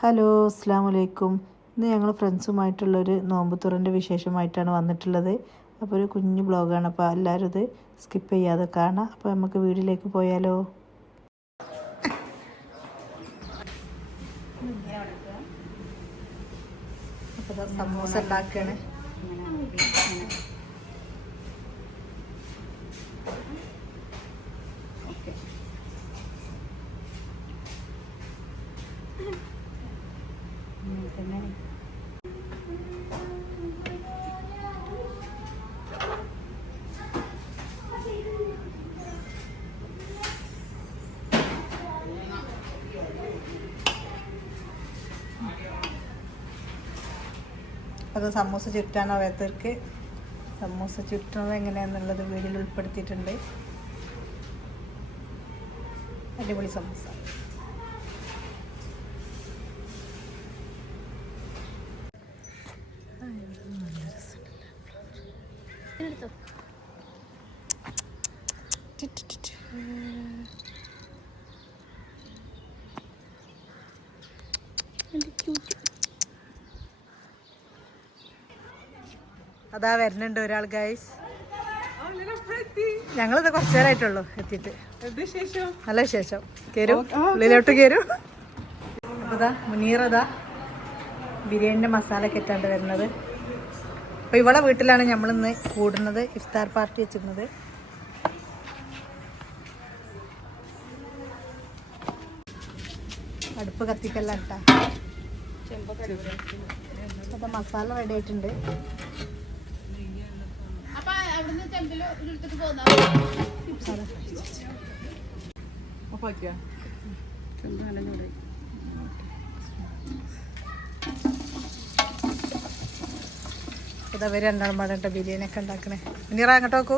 Hello അസ്സാം വലൈക്കും ഇന്ന് ഞങ്ങൾ ഫ്രണ്ട്സുമായിട്ടുള്ളൊരു നോമ്പുത്തുറന്റെ വിശേഷമായിട്ടാണ് വന്നിട്ടുള്ളത്. അപ്പോൾ ഒരു കുഞ്ഞു ബ്ലോഗാണ്. അപ്പോൾ എല്ലാവരും ഇത് സ്കിപ്പ് ചെയ്യാതെ കാണാം. അപ്പോൾ നമുക്ക് വീട്ടിലേക്ക് പോയാലോ? സമൂസ അത് സമൂസ ചുറ്റാൻ അറിയാത്തവർക്ക് സമൂസ ചുറ്റുന്നത് എങ്ങനെയാണെന്നുള്ളത് വീഡിയോയിൽ ഉൾപ്പെടുത്തിയിട്ടുണ്ട്. അടിപൊളി സമൂസ. അതാ വരുന്നുണ്ട് ഒരാൾ ഗൈസ് ഞങ്ങളിത് കുറച്ചു നേരമായിട്ടുള്ളൂ എത്തിയിട്ട്. നല്ല വിശേഷം. കയറും ഉള്ളിലോട്ട് കയറും അതാ മുനീറതാ ബിരിയാണിന്റെ മസാല ഒക്കെ ഇട്ടാണ്ട് വരുന്നത്. അപ്പൊ ഇവളെ വീട്ടിലാണ് നമ്മളിന്ന് കൂടുന്നത് ഇഫ്താർ പാർട്ടി വെച്ചിരുന്നത്. അടുപ്പ് കത്തിക്കല്ല കേട്ടാ അപ്പൊ മസാല റെഡി ആയിട്ടുണ്ട്. ഇതവർ രണ്ടാളും പാടട്ടെ ബിരിയാണി ഒക്കെ ഉണ്ടാക്കണേ. മുനീറ അങ്ങോട്ട് നോക്കൂ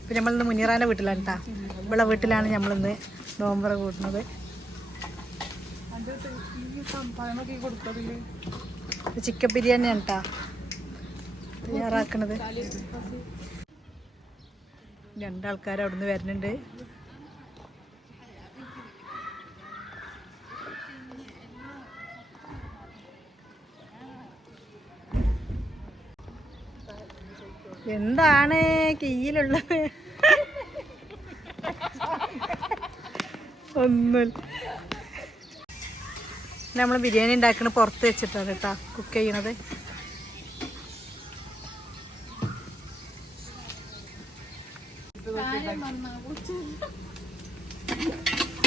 ഇപ്പം നമ്മളിന്ന് മുനീറാന്റെ വീട്ടിലാണ് കേട്ടാ. ഇവിടെ വീട്ടിലാണ് നമ്മളിന്ന് നോമ്പറ കൂട്ടുന്നത്. ചിക്കൻ ബിരിയാണിയാണ് കേട്ടാ. തയ്യാറാക്കണത്. രണ്ടാൾക്കാർ അവിടുന്ന് വരുന്നുണ്ട്. എന്താണ് കീയിലുള്ളത്? ഒന്നുമില്ല. നമ്മൾ ബിരിയാണി ഉണ്ടാക്കണ പുറത്ത് വെച്ചിട്ടാണ് കേട്ടാ കുക്ക് ചെയ്യണത്.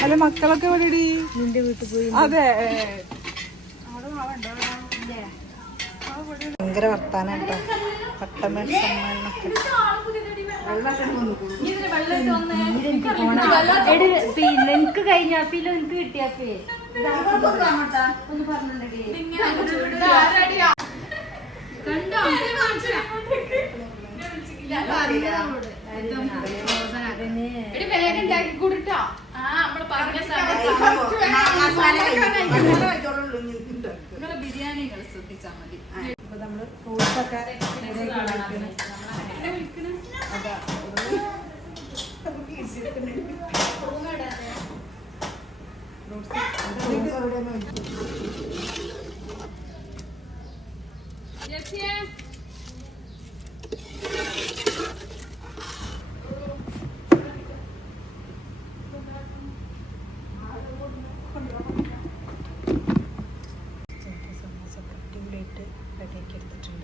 അല്ല മക്കളൊക്കെ എവിടെടി? നിന്റെ വീട്ടിൽ പോയി അതെ. ഭയങ്കര വർത്താനം കേട്ടോ പട്ടമേൽ സമ്മാനമൊക്കെ പിന്നെ എനിക്ക് കഴിഞ്ഞ ഫീലും എനിക്ക് കിട്ടിയ ഒന്ന് പറഞ്ഞിട്ടുണ്ടെങ്കിൽ ബിരിയാണികൾ ശ്രദ്ധിച്ചാ മതി. നമ്മൾ ഫ്രൂട്ട്സ് ഒക്കെ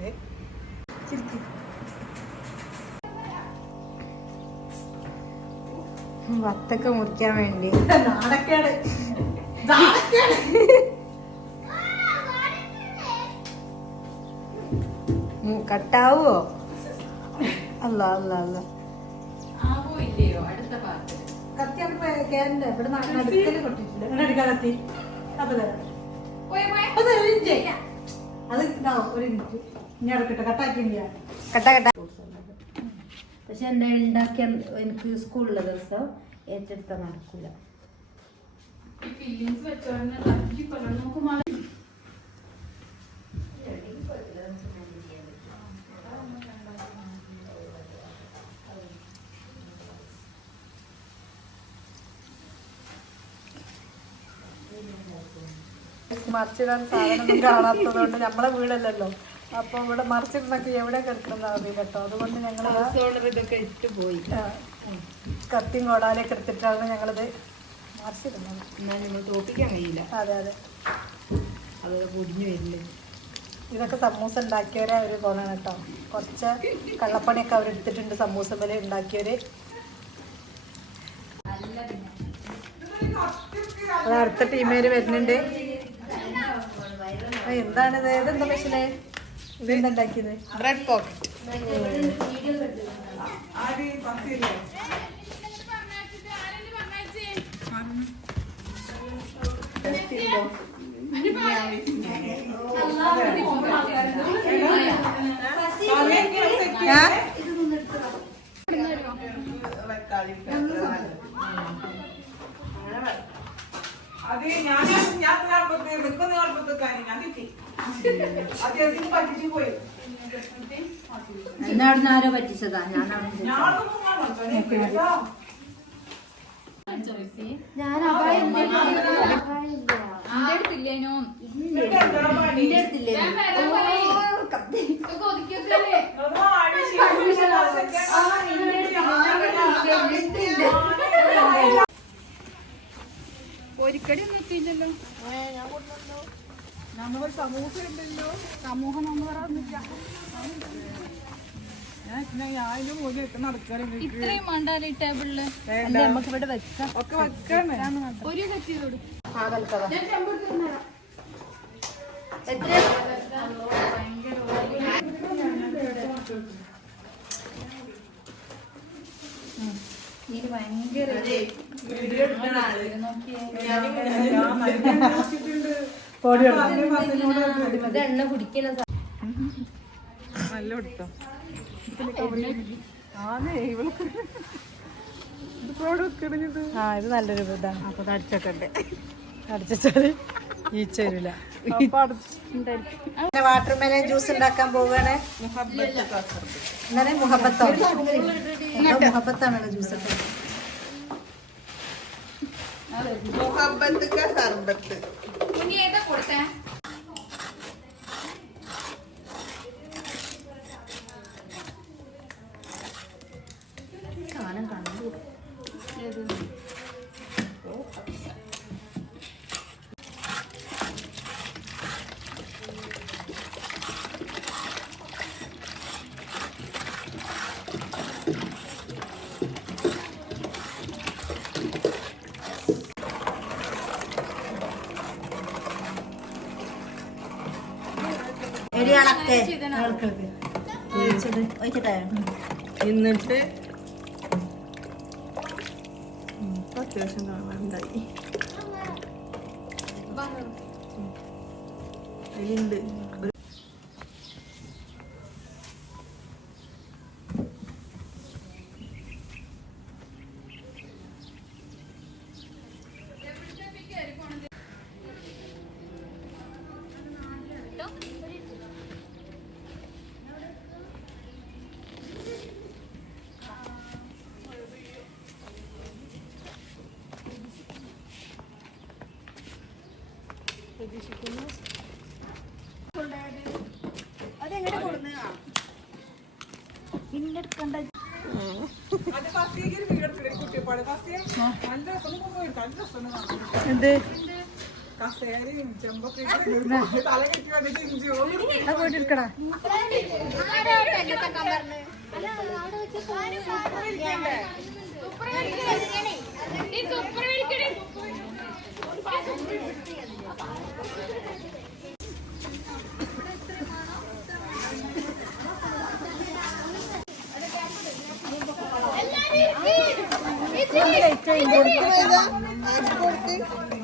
എടുത്തിട്ടുണ്ട് വത്തൊക്കെ മുറിക്കാൻ വേണ്ടി. നാണക്കേട് കട്ടാവോ അല്ല അല്ല അല്ല കത്തി അവിടെ കേരള ഇവിടെ നടുക്കൽ കൊട്ടിട്ടില്ല ഇവിടെ എടുക്കാൻ കത്തി. അപ്പൊ. അത് ഇതാവും ഒരു മിനിറ്റ് പക്ഷെ എന്താ ഉണ്ടാക്കിയ എനിക്ക് സ്കൂളിലെ ദിവസം ഏറ്റെടുത്ത നടക്കൂല. ഫീലിങ്സ് വെച്ചോണ്ട് നമുക്ക് മഴ ആ മറിച്ചിടാൻ സാധനം കാണാത്തത് കൊണ്ട് നമ്മളെ വീടല്ലല്ലോ. അപ്പൊ ഇവിടെ മറിച്ചിരുന്നൊക്കെ എവിടെ കിടക്കുന്ന അറിയില്ല കേട്ടോ. അതുകൊണ്ട് ഞങ്ങൾ ഇതൊക്കെ ഇട്ട് പോയി. കത്തിയും കോടാലൊക്കെ എടുത്തിട്ടാണ് ഞങ്ങളിത് മറിച്ചിരുന്നത് എന്നാൽ തോപ്പിക്കാൻ കഴിയില്ല. അതെ അതെ. അതൊക്കെ പൊടിഞ്ഞു വരില്ലേ. ഇതൊക്കെ സമൂസ ഉണ്ടാക്കിയവരെ ഒരു കോണാണ് കേട്ടോ. കുറച്ച് കള്ളപ്പണിയൊക്കെ അവരെടുത്തിട്ടുണ്ട് സമൂസ പോലെ ഉണ്ടാക്കിയവര്. അടുത്ത ടീമേര് വരുന്നുണ്ട്. എന്താണ് എന്താണിത് ഏതെന്താ സ്പെഷ്യൽ ഇതെന്താ ഉണ്ടാക്കിയത് ബ്രെഡ് പോക്കറ്റ് ആ? അത് ഞാൻ ഞാൻ നടപ്പത്ത് നിൽക്കുന്ന നടപ്പത്തേക്കാണ് ഞാൻ കിട്ടി അത് അതിന് പറ്റിച്ചു പോയി എന്നെ ആരോ പറ്റിച്ചതാ? ഞാൻ ഞാൻ അടുത്തില്ലേനോ ഒരിക്കടി ഒന്നും എത്തിയില്ലല്ലോ. ഞങ്ങൾ സമൂഹം ഉണ്ടല്ലോ. സമൂഹം നമ്മൾ നടക്കാറുണ്ട് ഇത്രയും മണ്ടാലി ടേബിളിൽ? നമുക്ക് ഇവിടെ വെക്കാം. ഒക്കെ വെക്കാണ്. ഒരു ഭയങ്കര എണ്ണ നല്ല വെക്കണിത് ആ ഇത് നല്ലൊരു ഇതാണ്. അപ്പൊ അടിച്ചൊക്കെ അടിച്ചാൽ ഈച്ച വരില്ല അപ്പൊ അടുത്ത് പിന്നെ വാട്ടർ മെലൻ ജ്യൂസ് ഉണ്ടാക്കാൻ പോവുകയാണ്. എന്താണ് മുഹബത്തോ? എന്തോ മുഹബത്താണല്ലോ ജ്യൂസ് ഒക്കെ. മുഹബത്ത് സർബത്ത്. കുഞ്ഞി ഏതാ കൊടുത്തേ സാധനം കണ്ടു എന്നിട്ട് അത്യാവശ്യം കാണാനുണ്ടായി. അതിലുണ്ട് രസം പോയി നല്ല രസം കാണാം എന്ത് കസേരയും സൂപ്പർ ഇട്ട് തല കെട്ടി വന്നിട്ട്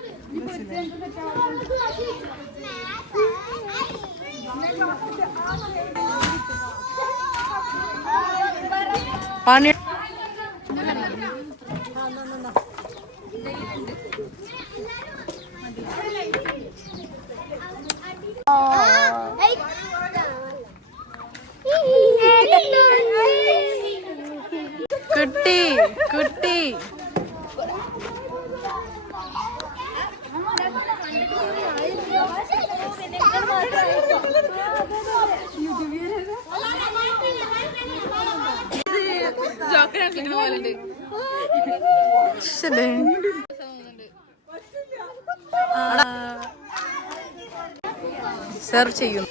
സെർവ് ചെയ്യും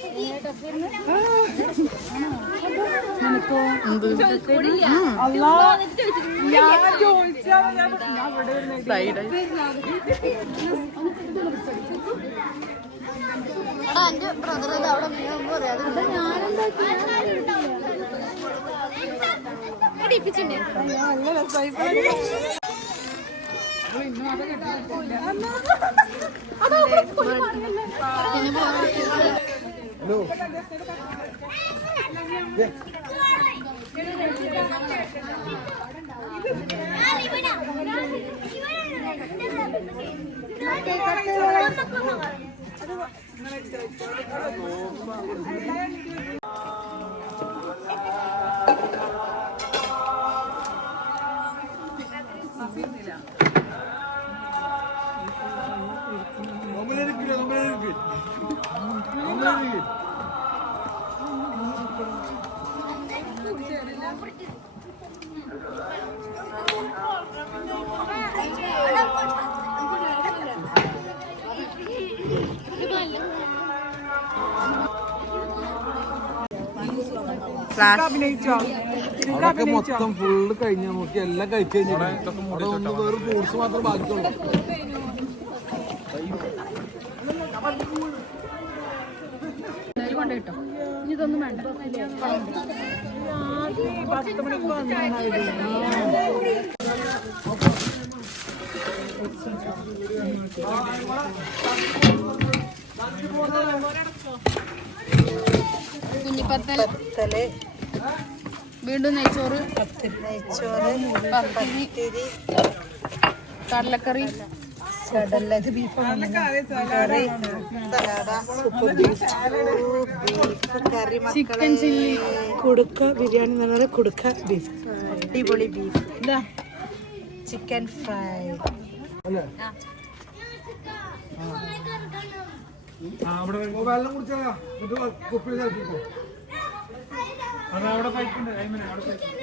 സൈഡ് നല്ല രസമായി പോയി. ഫ്ലാഷ് അഭിനയിച്ചോ നിങ്ങൾ അതൊക്കെ മൊത്തം ഫുള്ള് കഴിഞ്ഞ നോക്കി എല്ലാം കഴിച്ചു കഴിഞ്ഞിട്ട് അവിടെ വേറെ ഫ്രൂട്ട്സ് മാത്രം ബാക്കിയുള്ളൂ. പത്ത് മണിക്ക് ഇനി ഇതൊന്നും വേണ്ട. കുഞ്ഞിപ്പത്തൽ വീണ്ടും നെയ്ച്ചോറ്. നെയ്ച്ചോറ് പത്തിരി. കടലക്കറി. കടല ഇത് ബീഫാണ് കറി സലാഡ. സൂപ്പ് ബീഫ് ബീഫ് കറി ചിക്കൻ ചില്ലി കുടുക്ക ബിരിയാണി എന്ന് പറഞ്ഞാൽ കുടുക്ക ബീഫ് അടിപൊളി ബീഫ് ചിക്കൻ ഫ്രൈ വെള്ളം കുടിച്ചാ. കുപ്പി അത് അവിടെ പൈപ്പുണ്ട് അയ്മനെ അവിടെ പൈപ്പ്